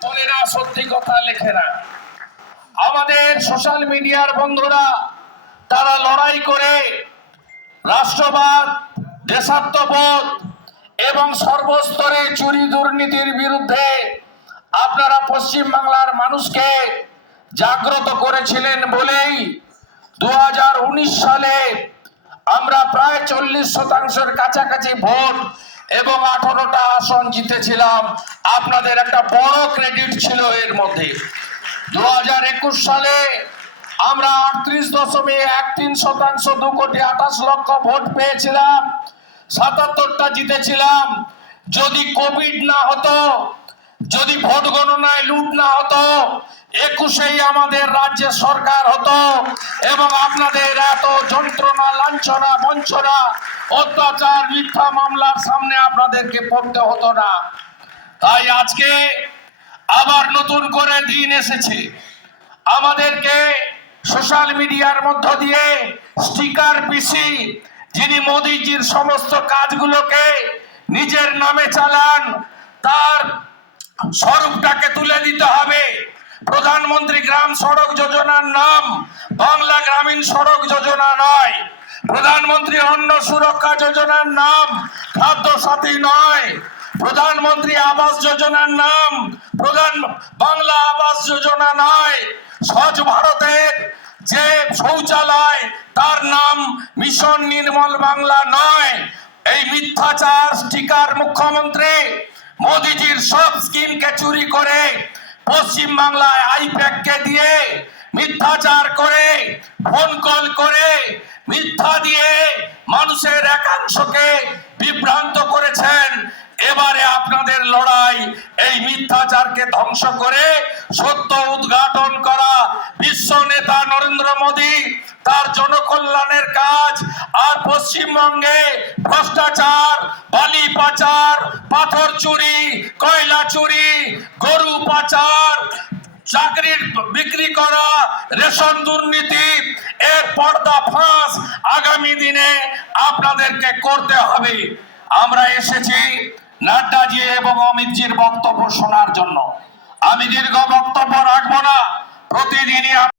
বলে না সত্যি কথা লেখে না। আমাদের সোশ্যাল মিডিয়ার বন্ধুরা, তারা লড়াই করে রাষ্ট্রবাদ, দেশাত্মবোধ এবং সর্বস্তরে চুরি দুর্নীতির বিরুদ্ধে আপনারা পশ্চিম বাংলার মানুষকে জাগ্রত করেছিলেন বলেই দু হাজার উনিশ সালে আমরা প্রায় চল্লিশ শতাংশের কাছাকাছি ভোট এবং আঠারোটা আসন জিতেছিলাম। আপনাদের একটা বড় ক্রেডিট ছিল এর মধ্যে। দু হাজার একুশ সালে আমরা আটত্রিশ দশমিক এক তিন শতাংশ দু কোটি আঠাশ লক্ষ ভোট পেয়েছিলাম। সাতাত্তরটা জিতেছিলাম। যদি কোভিড না হতো যদি ভোট গণনায় লুট না হতো, একুশেই আমাদের রাজ্যের সরকার হতো এবং আপনাদের এত যন্ত্রণা, লাঞ্ছনা, বঞ্চনা, অত্যাচার, মিথ্যা মামলার সামনে আপনাদেরকে পড়তে হতো না। তাই আজকে আবার নতুন করে দিন এসেছে। আমাদেরকে সোশ্যাল মিডিয়ার মধ্য দিয়ে স্টিকার পিসি যিনি মোদিজির সমস্ত কাজগুলোকে নিজের নামে চালান, তার স্বরূপটাকে তুলে দিতে হবে। প্রধানমন্ত্রী গ্রাম সড়ক যোজনার নাম বাংলা গ্রামীণ সড়ক যোজনা নয়। প্রধানমন্ত্রী অন্ন সুরক্ষা যোজনার নাম খাদ্য সাথী নয়। প্রধানমন্ত্রী আবাস যোজনার নাম প্রধান বাংলা আবাস যোজনা নয়। স্বচ্ছ ভারতের যে শৌচালয়, তার নাম মিশন নির্মল বাংলা নয়। এই মিথ্যাচার স্টিকার মুখ্যমন্ত্রী মোদিজির সব স্কিমকে চুরি করে পশ্চিম বাংলায় আইপ্যাককে দিয়ে মিথ্যাচার করে ফোন কল করে, মিথ্যা দিয়ে মানুষের একাংশকে বিভ্রান্ত করেছেন। এবারে আপনাদের লড়াই এই মিথ্যাচারকে ধ্বংস করে সত্য উদ্ঘাটন করা বিশ্ব নেতা নরেন্দ্র মোদী, তার জনকল্যাণের কাজ আর পশ্চিমবঙ্গে ভ্রষ্টাচার পাচার, পাথর চুরি, কয়লা চুরি, গরু পাচার, চাকরির বিক্রি করা, রেশন দুর্নীতি, এর পর্দা ফাঁস আগামী দিনে আপনাদেরকে করতে হবে। আমরা এসেছি নাড্ডাজি এবং অমিতজির বক্তব্য শোনার জন্য। আমি দীর্ঘ বক্তব্য রাখব না। প্রতিদিনই